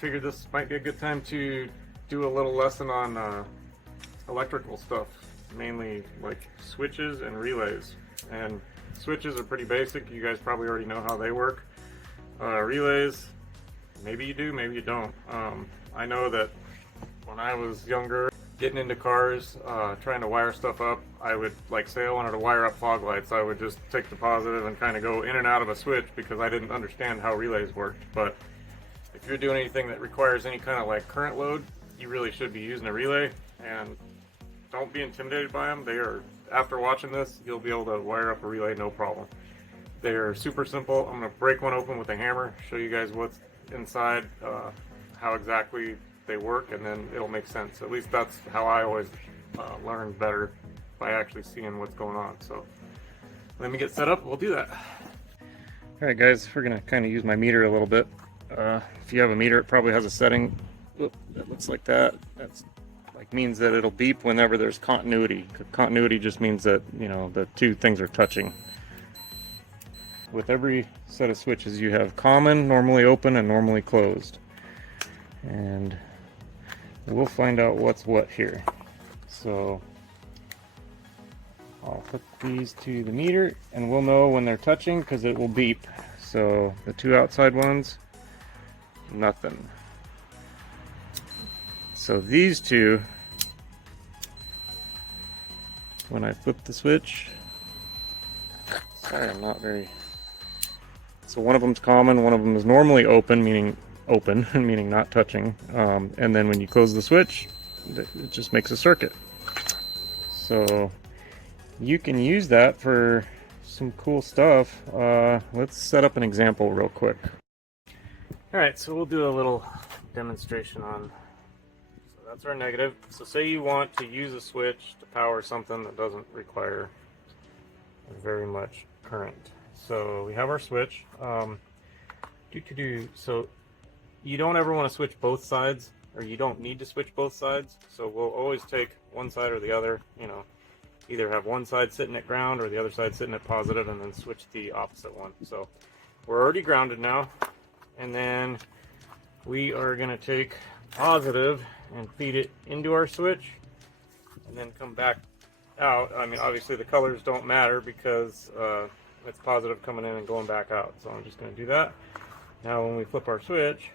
figured this might be a good time to do a little lesson on electrical stuff, mainly like switches and relays. And switches are pretty basic. You guys probably already know how they work. Relays, maybe you do, maybe you don't. I know that when I was younger, getting into cars, trying to wire stuff up, I would, like, say I wanted to wire up fog lights, I would just take the positive and kind of go in and out of a switch because I didn't understand how relays worked. But if you're doing anything that requires any kind of like current load, you really should be using a relay, and don't be intimidated by them. They are, after watching this, you'll be able to wire up a relay no problem. They are super simple. I'm going to break one open with a hammer, show you guys what's inside, how exactly they work, and then it'll make sense. At least that's how I always learn better, by actually seeing what's going on. So let me get set up, we'll do that. Alright guys, we're going to kind of use my meter a little bit. If you have a meter, it probably has a setting that looks like that. That's like means that it'll beep whenever there's continuity. Continuity just means that, you know, the two things are touching. With every set of switches you have common, normally open, and normally closed. And we'll find out what's what here. So I'll hook these to the meter and we'll know when they're touching because it will beep. So the two outside ones, nothing. So these two, when I flip the switch, sorry, I'm not very. So one of them's common, one of them is normally open, meaning open, meaning not touching. And then when you close the switch, it just makes a circuit. So you can use that for some cool stuff. Let's set up an example real quick. Alright, so we'll do a little demonstration on, so that's our negative. So say you want to use a switch to power something that doesn't require very much current. So we have our switch. So you don't ever want to switch both sides, or you don't need to switch both sides. So we'll always take one side or the other, you know, either have one side sitting at ground or the other side sitting at positive, and then switch the opposite one. So we're already grounded now, and then we are going to take positive and feed it into our switch and then come back out. I mean, obviously the colors don't matter because it's positive coming in and going back out. So I'm just going to do that. Now when we flip our switch,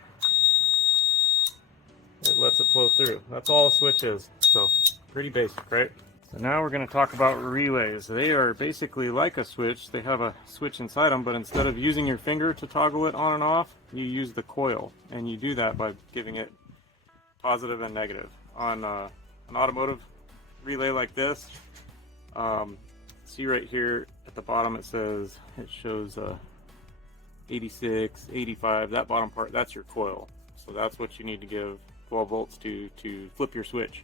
it lets it flow through. That's all a switch is. So pretty basic, right? So now we're going to talk about relays. They are basically like a switch. They have a switch inside them, but instead of using your finger to toggle it on and off, you use the coil. And you do that by giving it positive and negative. On an automotive relay like this, see right here at the bottom it shows 86, 85, that bottom part, that's your coil. So that's what you need to give 12 volts to flip your switch.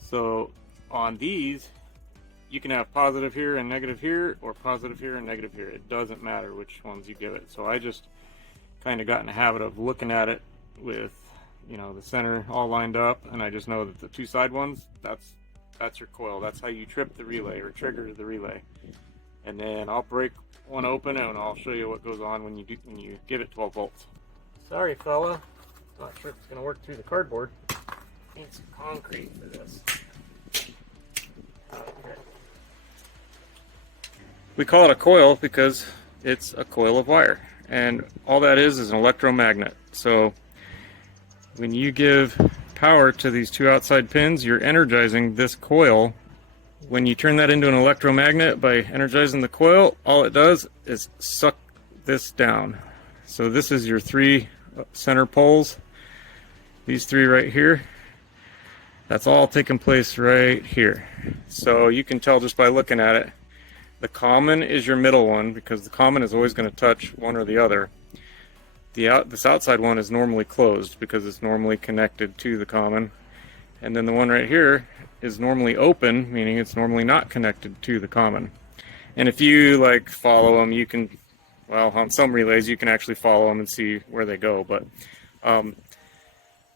So on these, you can have positive here and negative here, or positive here and negative here. It doesn't matter which ones you give it. So I just kind of got in the habit of looking at it with, you know, the center all lined up, and I just know that the two side ones, that's your coil. That's how you trip the relay or trigger the relay. And then I'll break one open and I'll show you what goes on when you give it 12 volts. Sorry fella, not sure if it's going to work through the cardboard. Need some concrete for this. Okay. We call it a coil because it's a coil of wire, and all that is an electromagnet. So when you give power to these two outside pins, you're energizing this coil. When you turn that into an electromagnet by energizing the coil, all it does is suck this down. So this is your three center poles, these three right here. That's all taking place right here. So you can tell just by looking at it. The common is your middle one, because the common is always going to touch one or the other. This outside one is normally closed because it's normally connected to the common. And then the one right here is normally open, meaning it's normally not connected to the common. And if you like follow them, you can, well, on some relays you can actually follow them and see where they go. But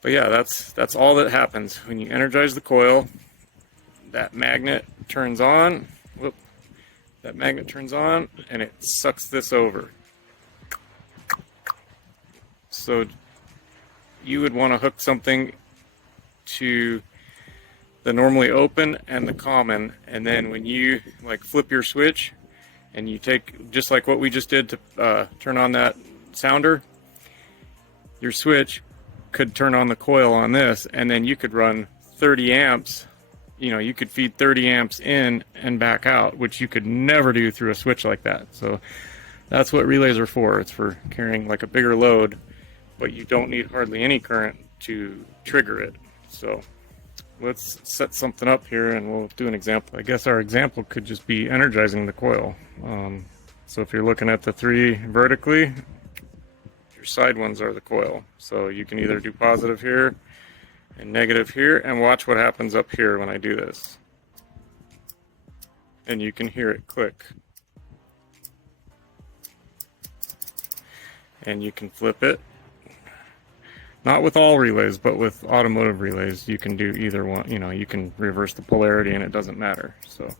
yeah, that's all that happens when you energize the coil. That magnet turns on. Whoop, that magnet turns on, and it sucks this over. So you would want to hook something to the normally open and the common, and then when you like flip your switch and you take, just like what we just did to turn on that sounder, your switch could turn on the coil on this, and then you could run 30 amps. You know, you could feed 30 amps in and back out, which you could never do through a switch like that. So that's what relays are for. It's for carrying like a bigger load, but you don't need hardly any current to trigger it. So let's set something up here and we'll do an example. I guess our example could just be energizing the coil. So if you're looking at the 3 vertically, your side ones are the coil. So you can either do positive here and negative here, and watch what happens up here when I do this. And you can hear it click. And you can flip it. Not with all relays, but with automotive relays, you can do either one. You know, you can reverse the polarity and it doesn't matter. So,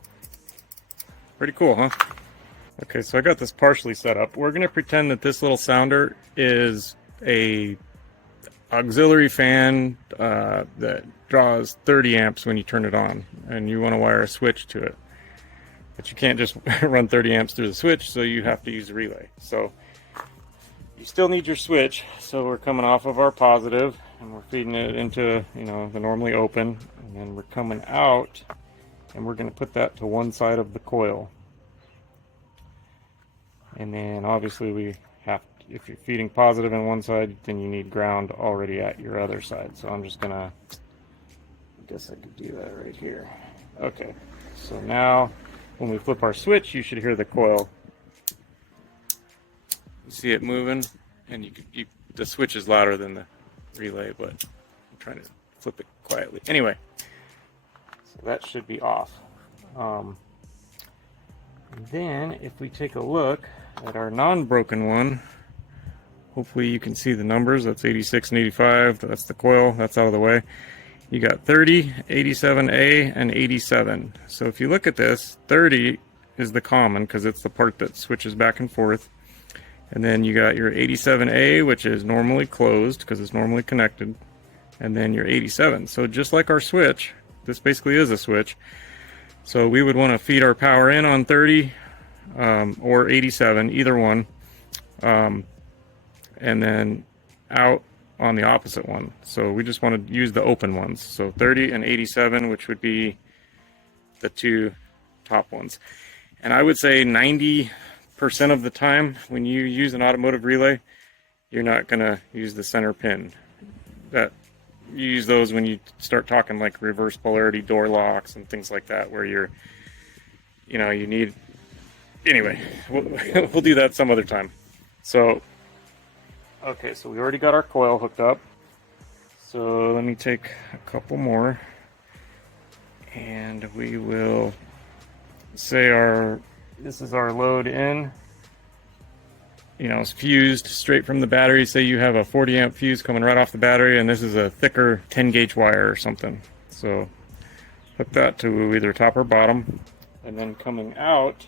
pretty cool, huh? Okay, so I got this partially set up. We're gonna pretend that this little sounder is a auxiliary fan that draws 30 amps when you turn it on, and you want to wire a switch to it. But you can't just run 30 amps through the switch, so you have to use a relay. So you still need your switch. So we're coming off of our positive and we're feeding it into, you know, the normally open, and then we're coming out and we're going to put that to one side of the coil. And then obviously we have to, if you're feeding positive in one side, then you need ground already at your other side. So I'm just gonna, I guess I could do that right here. Okay, so now when we flip our switch, you should hear the coil. You see it moving, and the switch is louder than the relay, but I'm trying to flip it quietly. Anyway, so that should be off. Then if we take a look at our non-broken one, hopefully you can see the numbers. That's 86 and 85. That's the coil. That's out of the way. You got 30, 87A, and 87. So if you look at this, 30 is the common because it's the part that switches back and forth. And then you got your 87A, which is normally closed because it's normally connected. And then your 87. So just like our switch, this basically is a switch. So we would want to feed our power in on 30 or 87, either one. And then out on the opposite one. So we just want to use the open ones. So 30 and 87, which would be the 2 top ones. And I would say 90% of the time when you use an automotive relay, you're not going to use the center pin. That you use those when you start talking like reverse polarity door locks and things like that, where you're, you know, you need, anyway, we'll do that some other time. So okay, so we already got our coil hooked up. So let me take a couple more, and we will say this is our load in. You know, it's fused straight from the battery. Say you have a 40 amp fuse coming right off the battery, and this is a thicker 10 gauge wire or something. So hook that to either top or bottom, and then coming out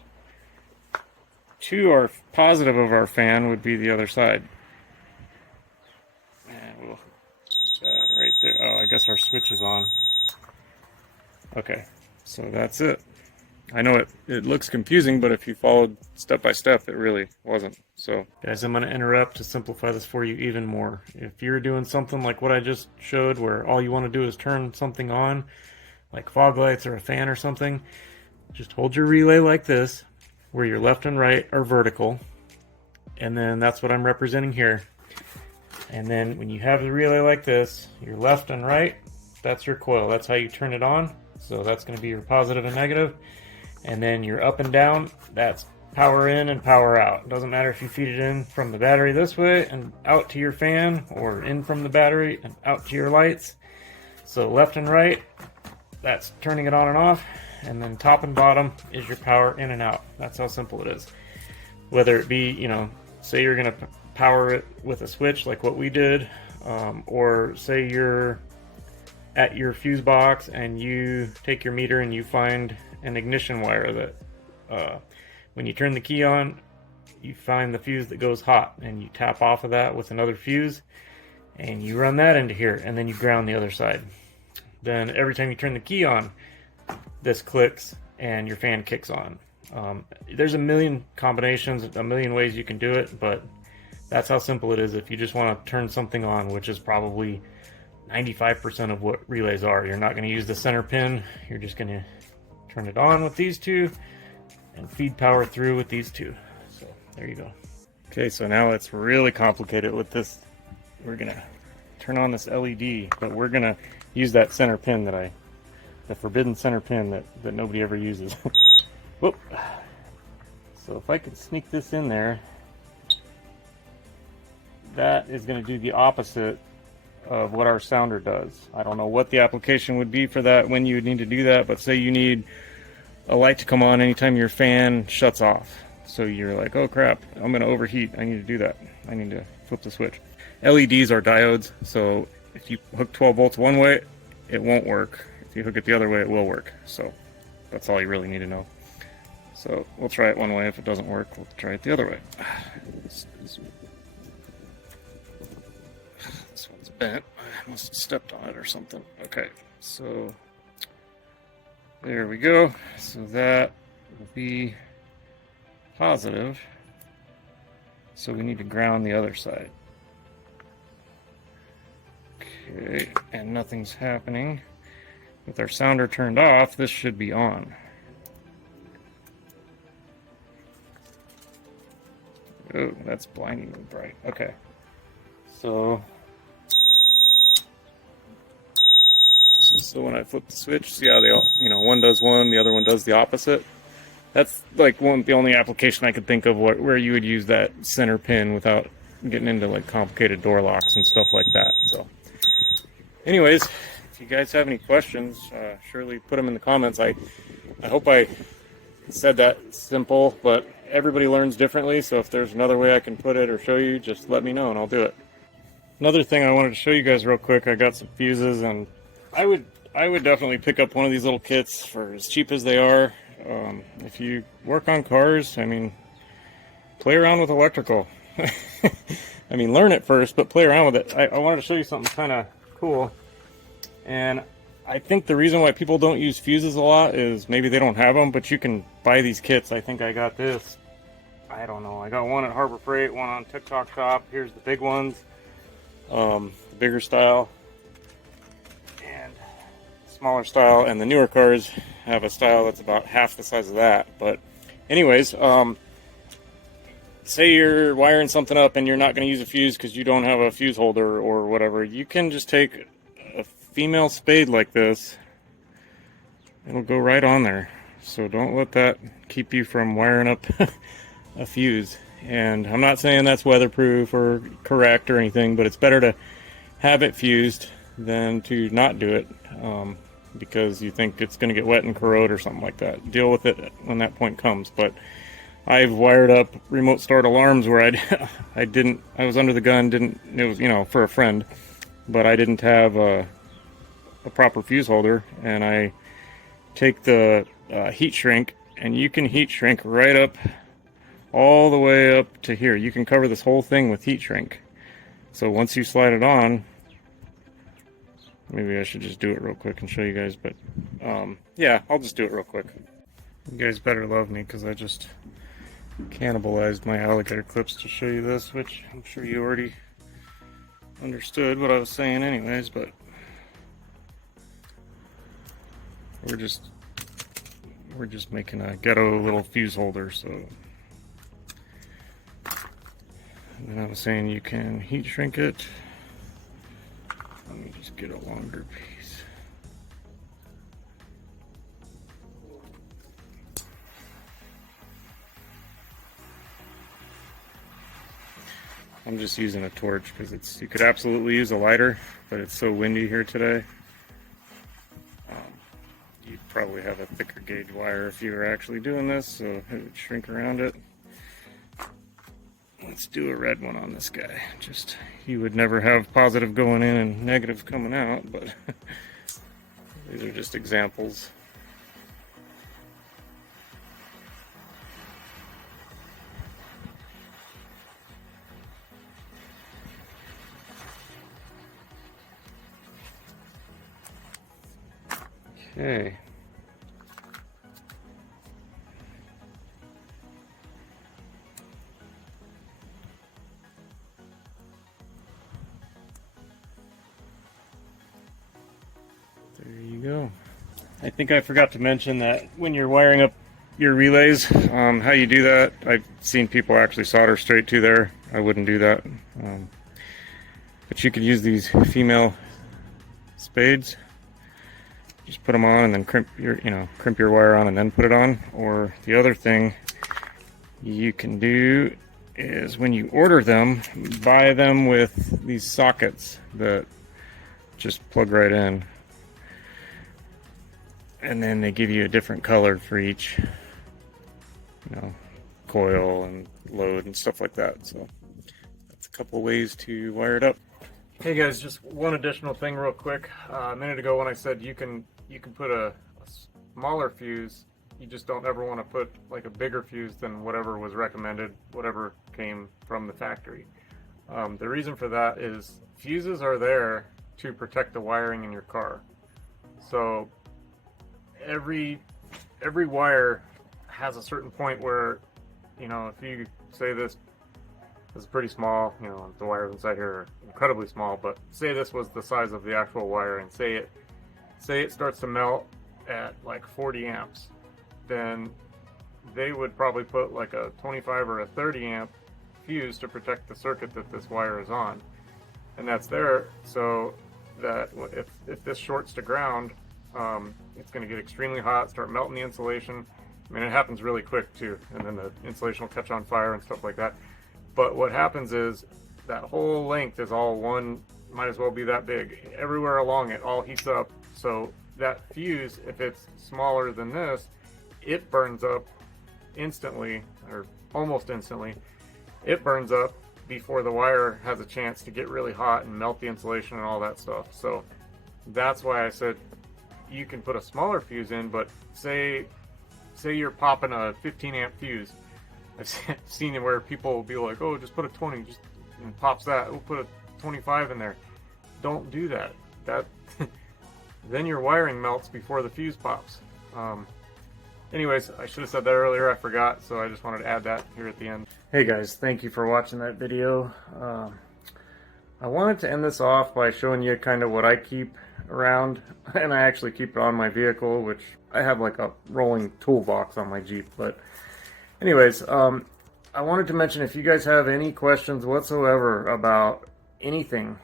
to our positive of our fan would be the other side. We'll put that right there. Oh, I guess our switch is on. Okay, so that's it. I know it looks confusing, but if you followed step by step, it really wasn't. So guys, I'm going to interrupt to simplify this for you even more. If you're doing something like what I just showed, where all you want to do is turn something on, like fog lights or a fan or something, just hold your relay like this, where your left and right are vertical, and then that's what I'm representing here. And then when you have the relay like this, your left and right, that's your coil. That's how you turn it on. So that's going to be your positive and negative. And then your up and down, that's power in and power out. It doesn't matter if you feed it in from the battery this way and out to your fan, or in from the battery and out to your lights. So left and right, that's turning it on and off. And then top and bottom is your power in and out. That's how simple it is. Whether it be, you know, say you're going to power it with a switch like what we did, or say you're at your fuse box and you take your meter and you find an ignition wire that when you turn the key on, you find the fuse that goes hot, and you tap off of that with another fuse, and you run that into here, and then you ground the other side. Then every time you turn the key on, this clicks and your fan kicks on. There's a million combinations, a million ways you can do it, but that's how simple it is. If you just want to turn something on, which is probably 95% of what relays are, you're not going to use the center pin. You're just going to turn it on with these two and feed power through with these two. So there you go. Okay, so now it's really complicated with this. We're going to turn on this LED, but we're going to use that center pin the forbidden center pin that nobody ever uses. Whoop. So if I could sneak this in there, that is going to do the opposite of what our sounder does. I don't know what the application would be for that, when you would need to do that, but say you need a light to come on anytime your fan shuts off. So you're like, oh crap, I'm going to overheat. I need to do that. I need to flip the switch. LEDs are diodes, so if you hook 12 volts one way, it won't work. If you hook it the other way, it will work. So that's all you really need to know. So we'll try it one way. If it doesn't work, we'll try it the other way. This one's bent. I must have stepped on it or something. Okay, so there we go. So that will be positive. So we need to ground the other side. Okay, and nothing's happening. With our sounder turned off, this should be on. Oh, that's blindingly bright. Okay. So when I flip the switch, see how they all, one does one, the other one does the opposite. That's like the only application I could think of where you would use that center pin without getting into like complicated door locks and stuff like that. So anyways, if you guys have any questions, surely put them in the comments. I hope I said that simple, but everybody learns differently, so if there's another way I can put it or show you, just let me know and I'll do it. Another thing I wanted to show you guys real quick, I got some fuses, and I would definitely pick up one of these little kits for as cheap as they are. If you work on cars, I mean, play around with electrical. I mean, learn it first, but play around with it. I wanted to show you something kind of cool. And I think the reason why people don't use fuses a lot is maybe they don't have them, but you can buy these kits. I think I got this. I don't know. I got one at Harbor Freight, one on TikTok Shop. Here's the big ones. The bigger style. And smaller style. And the newer cars have a style that's about half the size of that. But anyways, say you're wiring something up and you're not going to use a fuse because you don't have a fuse holder or whatever. You can just take a female spade like this. It'll go right on there. So don't let that keep you from wiring up a fuse. And I'm not saying that's weatherproof or correct or anything, but it's better to have it fused than to not do it, because you think it's going to get wet and corrode or something like that. Deal with it when that point comes. But I've wired up remote start alarms where I was under the gun, it was, for a friend, but I didn't have a proper fuse holder, and I take the heat shrink, and you can heat shrink right up all the way up to here. You can cover this whole thing with heat shrink. So once you slide it on, maybe I should just do it real quick and show you guys, but yeah, I'll just do it real quick. You guys better love me because I just cannibalized my alligator clips to show you this, which I'm sure you already understood what I was saying anyways, but we're just making a ghetto little fuse holder. So and I was saying you can heat shrink it. Let me just get a longer piece. I'm just using a torch because you could absolutely use a lighter, but it's so windy here today. You'd probably have a thicker gauge wire if you were actually doing this, so it would shrink around it. Let's do a red one on this guy. Just, you would never have positive going in and negative coming out, but these are just examples. Okay. There you go. I think I forgot to mention that when you're wiring up your relays, how you do that, I've seen people actually solder straight to there. I wouldn't do that. But you could use these female spades. Just put them on and then crimp your wire on and then put it on. Or the other thing you can do is when you order them, buy them with these sockets that just plug right in. And then they give you a different color for each, coil and load and stuff like that. So that's a couple ways to wire it up. Hey guys, just one additional thing real quick. A minute ago when I said you can put a smaller fuse, you just don't ever want to put like a bigger fuse than whatever was recommended, whatever came from the factory. The reason for that is fuses are there to protect the wiring in your car. So every wire has a certain point where, if you say this is pretty small, the wires inside here are incredibly small, but say this was the size of the actual wire and say it starts to melt at like 40 amps, then they would probably put like a 25 or a 30 amp fuse to protect the circuit that this wire is on. And that's there so that if this shorts to ground, it's going to get extremely hot, start melting the insulation. I mean, it happens really quick too, and then the insulation will catch on fire and stuff like that. But what happens is that whole length is all one, might as well be that big. Everywhere along it all heats up. So that fuse, if it's smaller than this, it burns up instantly, or almost instantly. It burns up before the wire has a chance to get really hot and melt the insulation and all that stuff. So that's why I said you can put a smaller fuse in, but say you're popping a 15 amp fuse. I've seen it where people will be like, oh, just put a 20, and pops that. We'll put a 25 in there. Don't do that. Then your wiring melts before the fuse pops. Anyways, I should have said that earlier. I forgot, so I just wanted to add that here at the end. Hey guys, thank you for watching that video. I wanted to end this off by showing you kind of what I keep around, and I actually keep it on my vehicle, which I have like a rolling toolbox on my Jeep. But anyways, I wanted to mention, if you guys have any questions whatsoever about anything,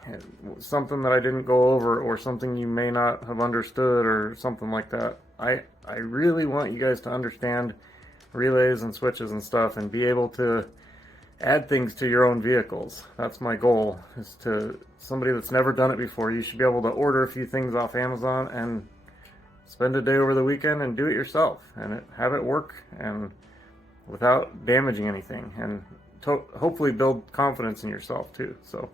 something that I didn't go over, or something you may not have understood, or something like that, I really want you guys to understand relays and switches and stuff, and be able to add things to your own vehicles. That's my goal, is to somebody that's never done it before. You should be able to order a few things off Amazon and spend a day over the weekend and do it yourself, and have it work and without damaging anything, and hopefully build confidence in yourself too. So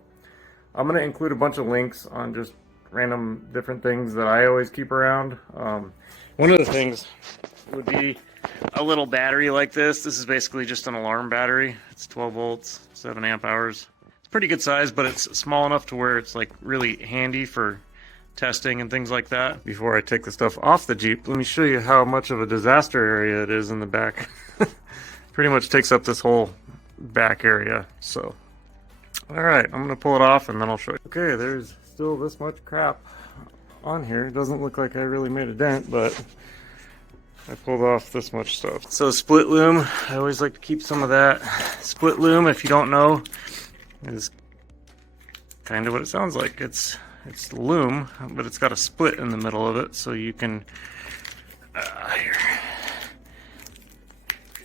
I'm going to include a bunch of links on just random different things that I always keep around. One of the things would be a little battery like this. This is basically just an alarm battery. It's 12 volts, 7 amp hours. It's pretty good size, but it's small enough to where it's like really handy for testing and things like that. Before I take the stuff off the Jeep, let me show you how much of a disaster area it is in the back. Pretty much takes up this whole back area. So, alright, I'm going to pull it off and then I'll show you. Okay, there's still this much crap on here. It doesn't look like I really made a dent, but I pulled off this much stuff. So split loom, I always like to keep some of that. Split loom, if you don't know, is kind of what it sounds like. It's loom, but it's got a split in the middle of it, so you can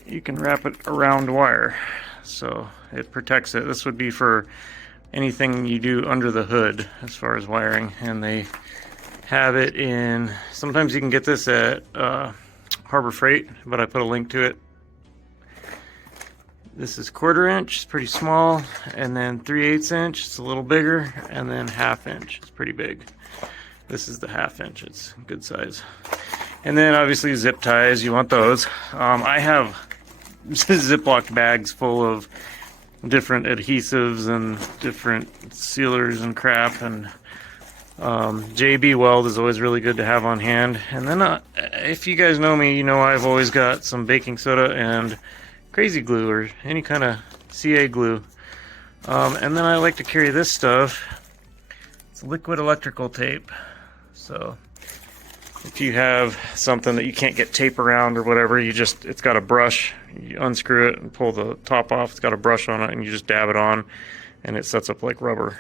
you can wrap it around wire, so it protects it. This would be for anything you do under the hood as far as wiring, and they have it in, sometimes you can get this at Harbor Freight, but I put a link to it. This is 1/4 inch, it's pretty small, and then 3/8 inch, it's a little bigger, and then 1/2 inch, it's pretty big. This is the 1/2 inch, it's good size. And then obviously zip ties, you want those. I have Ziploc bags full of different adhesives and different sealers and crap, and JB weld is always really good to have on hand. And then if you guys know me, you know I've always got some baking soda and crazy glue or any kind of CA glue. And then I like to carry this stuff. It's liquid electrical tape. So if you have something that you can't get tape around or whatever, it's got a brush. You unscrew it and pull the top off. It's got a brush on it and you just dab it on and it sets up like rubber.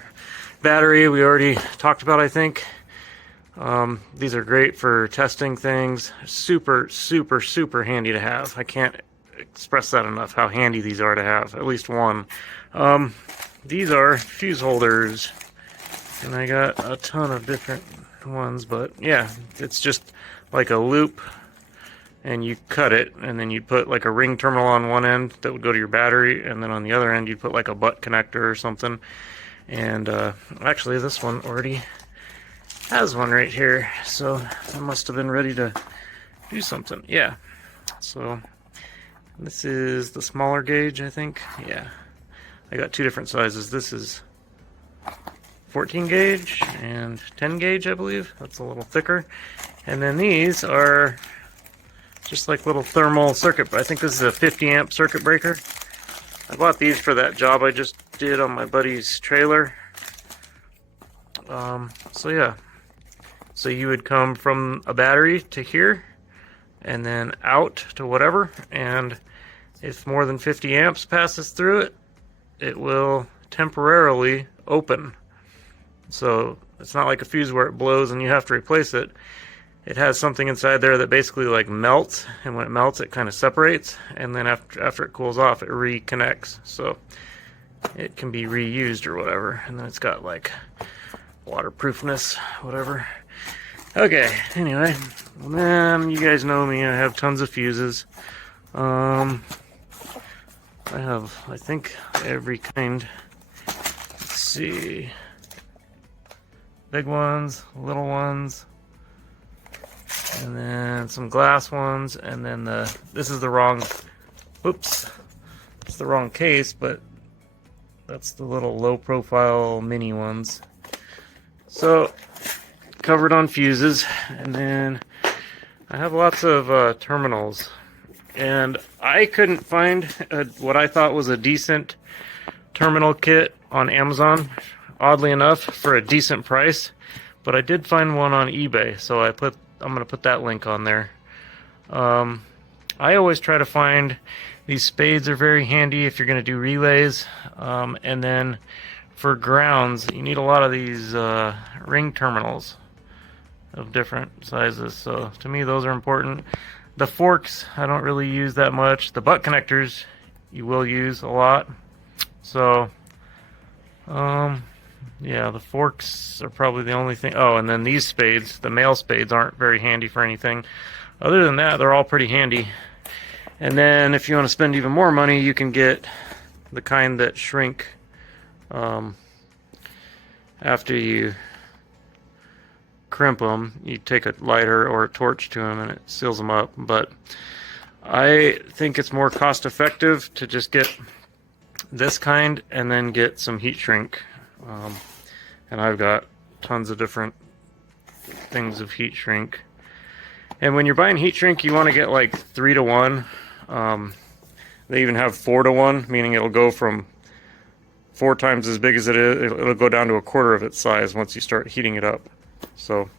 Battery we already talked about, I think. These are great for testing things. Super, super, super handy to have. I can't express that enough, how handy these are to have, at least one. These are fuse holders, and I got a ton of different ones, but yeah, it's just like a loop, and you cut it, and then you put like a ring terminal on one end that would go to your battery, and then on the other end you put like a butt connector or something. And actually this one already has one right here, so I must have been ready to do something. Yeah, so this is the smaller gauge, I think. Yeah, I got two different sizes. This is 14 gauge and 10 gauge, I believe. That's a little thicker. And then these are just like little thermal circuit. I think this is a 50 amp circuit breaker. I bought these for that job I just did on my buddy's trailer. So yeah, so you would come from a battery to here and then out to whatever, and if more than 50 amps passes through it, it will temporarily open. So it's not like a fuse where it blows and you have to replace it. It has something inside there that basically like melts, and when it melts it kind of separates, and then after it cools off it reconnects, so it can be reused or whatever. And then it's got like waterproofness, whatever. Okay, anyway, well, then you guys know me, I have tons of fuses. I have, I think, every kind. Let's see, big ones, little ones, and then some glass ones, and then this is the wrong, oops, it's the wrong case, but that's the little low profile mini ones. So covered on fuses, and then I have lots of terminals, and I couldn't find what I thought was a decent terminal kit on Amazon, oddly enough, for a decent price, but I did find one on eBay, so I'm going to put that link on there. I always try to find, these spades are very handy if you're going to do relays, and then for grounds you need a lot of these ring terminals of different sizes, so to me those are important. The forks I don't really use that much. The butt connectors you will use a lot, so yeah, the forks are probably the only thing. Oh, and then these spades, the male spades, aren't very handy for anything. Other than that, they're all pretty handy. And then if you want to spend even more money, you can get the kind that shrink after you crimp them. You take a lighter or a torch to them and it seals them up. But I think it's more cost effective to just get this kind and then get some heat shrink. And I've got tons of different things of heat shrink. And when you're buying heat shrink, you want to get like 3 to 1. They even have 4 to 1, meaning it'll go from 4 times as big as it is. It'll go down to a quarter of its size once you start heating it up. So,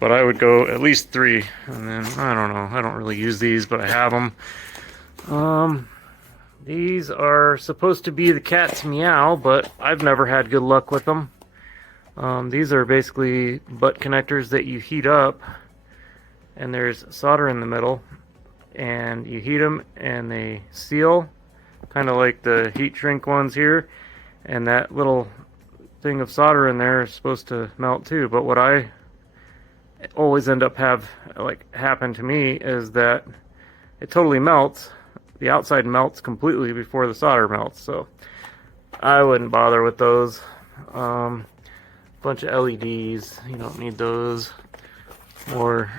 but I would go at least 3, and then I don't know. I don't really use these, but I have them. These are supposed to be the cat's meow, but I've never had good luck with them. These are basically butt connectors that you heat up, and there's solder in the middle, and you heat them and they seal, kind of like the heat shrink ones here, and that little thing of solder in there is supposed to melt too. But what I always end up happen to me is that it totally melts. The outside melts completely before the solder melts, so I wouldn't bother with those. Bunch of LEDs, you don't need those. More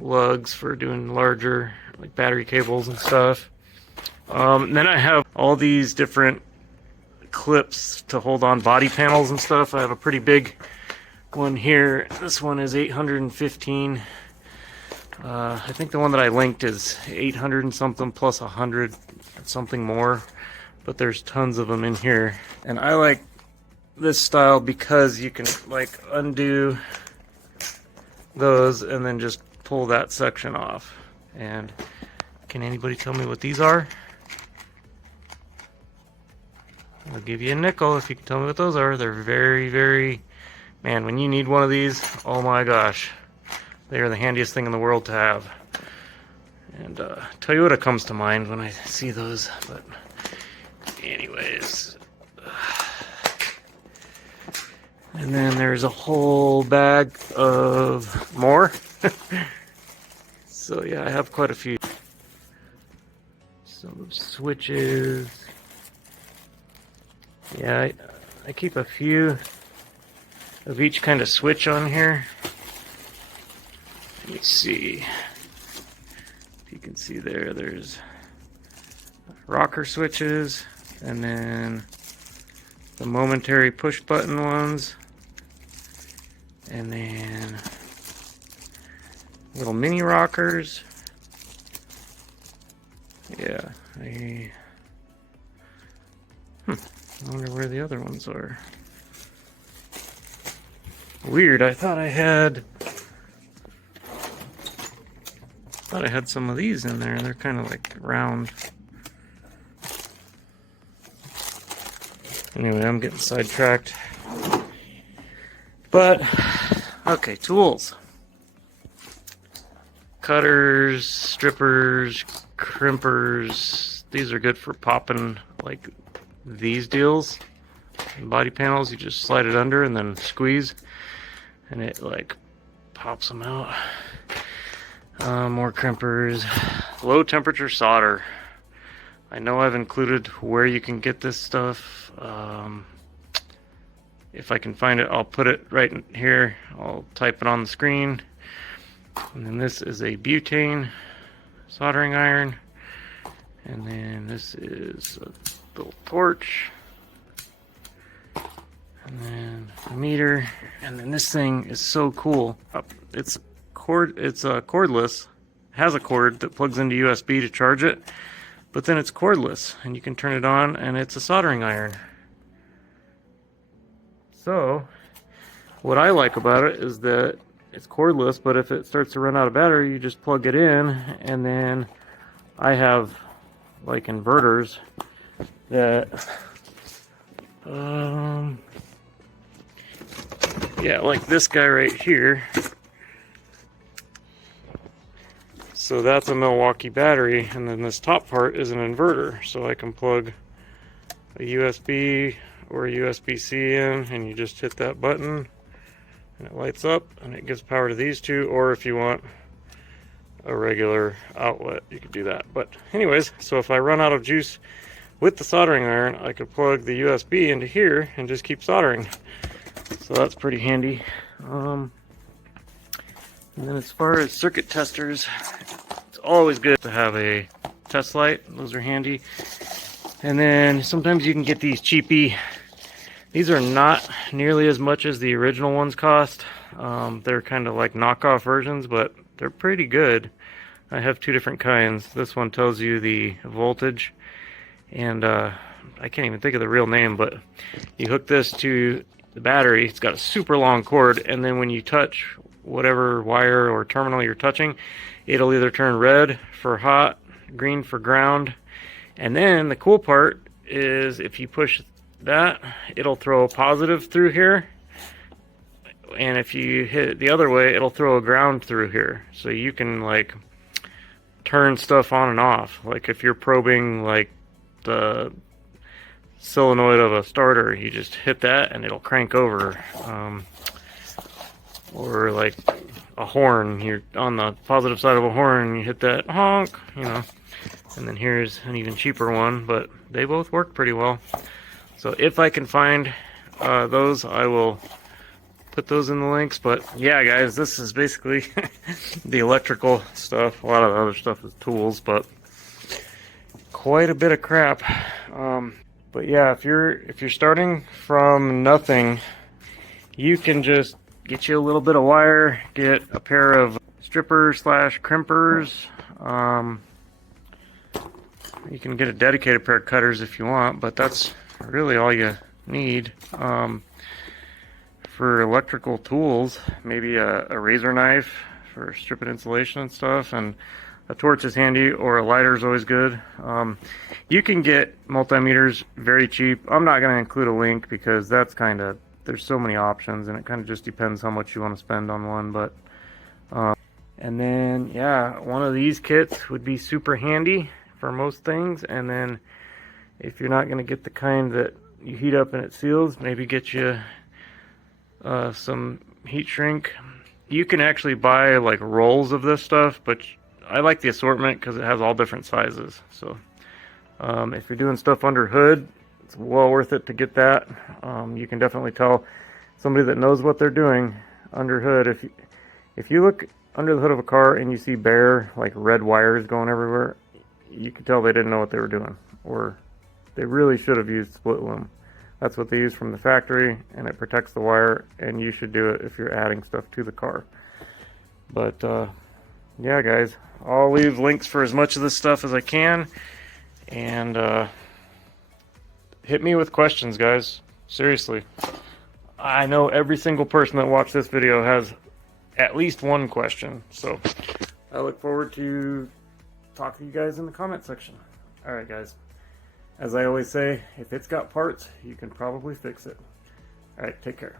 lugs for doing larger, like battery cables and stuff. Then I have all these different clips to hold on body panels and stuff. I have a pretty big one here. This one is 815. I think the one that I linked is 800 and something plus 100 something more, but there's tons of them in here. And I like this style because you can like undo those and then just pull that section off. And can anybody tell me what these are? I'll give you a nickel if you can tell me what those are. They're very, very, man, when you need one of these, oh my gosh, they are the handiest thing in the world to have. And Toyota comes to mind when I see those, but anyways. And then there's a whole bag of more. So yeah, I have quite a few. Some switches. Yeah, I keep a few of each kind of switch on here. Let me see if you can see there. There's rocker switches, and then the momentary push button ones, and then little mini rockers. Yeah, I wonder where the other ones are. Weird, I thought I had some of these in there. They're kind of like round. Anyway, I'm getting sidetracked. But, okay, tools. Cutters, strippers, crimpers. These are good for popping like these deals. Body panels, you just slide it under and then squeeze, and it like pops them out. More crimpers. Low temperature solder. I know I've included where you can get this stuff. If I can find it, I'll put it right in here. I'll type it on the screen. And then this is a butane soldering iron. And then this is a little torch. And then a meter. And then this thing is so cool. It's cordless. It has a cord that plugs into USB to charge it. But then it's cordless, and you can turn it on, and it's a soldering iron. So, what I like about it is that it's cordless, but if it starts to run out of battery, you just plug it in, and then I have like inverters that, yeah, like this guy right here. So that's a Milwaukee battery, and then this top part is an inverter, so I can plug a USB or a USB-C in, and you just hit that button and it lights up and it gives power to these two, or if you want a regular outlet, you could do that. But anyways, so if I run out of juice with the soldering iron, I could plug the USB into here and just keep soldering. So that's pretty handy. And then as far as circuit testers, it's always good to have a test light. Those are handy. And then sometimes you can get these cheapy. These are not nearly as much as the original ones cost. They're kind of like knockoff versions, but they're pretty good. I have two different kinds. This one tells you the voltage, and I can't even think of the real name, but you hook this to the battery. It's got a super long cord, and then when you touch whatever wire or terminal you're touching, it'll either turn red for hot, green for ground. And then the cool part is if you push that, it'll throw a positive through here, and if you hit it the other way, it'll throw a ground through here. So you can like turn stuff on and off. Like if you're probing like the solenoid of a starter, you just hit that and it'll crank over. Or like a horn, you're on the positive side of a horn, you hit that honk, you know. And then here's an even cheaper one, but they both work pretty well. So if I can find those, I will put those in the links. But yeah, guys, this is basically the electrical stuff. A lot of the other stuff is tools, but quite a bit of crap. But yeah, if you're starting from nothing, you can just get you a little bit of wire, get a pair of strippers slash crimpers. You can get a dedicated pair of cutters if you want, but that's really all you need. For electrical tools, maybe a razor knife for stripping insulation and stuff, and a torch is handy, or a lighter is always good. You can get multimeters very cheap. I'm not going to include a link because that's kind of, there's so many options, and it kind of just depends how much you want to spend on one. But and then yeah, one of these kits would be super handy for most things. And then if you're not going to get the kind that you heat up and it seals, maybe get you some heat shrink. You can actually buy like rolls of this stuff, but I like the assortment because it has all different sizes. So if you're doing stuff under hood, it's well worth it to get that. You can definitely tell somebody that knows what they're doing under hood. If you look under the hood of a car and you see bare like red wires going everywhere, you can tell they didn't know what they were doing, or they really should have used split loom. That's what they use from the factory, and it protects the wire, and you should do it if you're adding stuff to the car. But yeah, guys, I'll leave links for as much of this stuff as I can, and hit me with questions, guys. Seriously. I know every single person that watched this video has at least one question, so I look forward to talking to you guys in the comment section. Alright, guys. As I always say, if it's got parts, you can probably fix it. Alright, take care.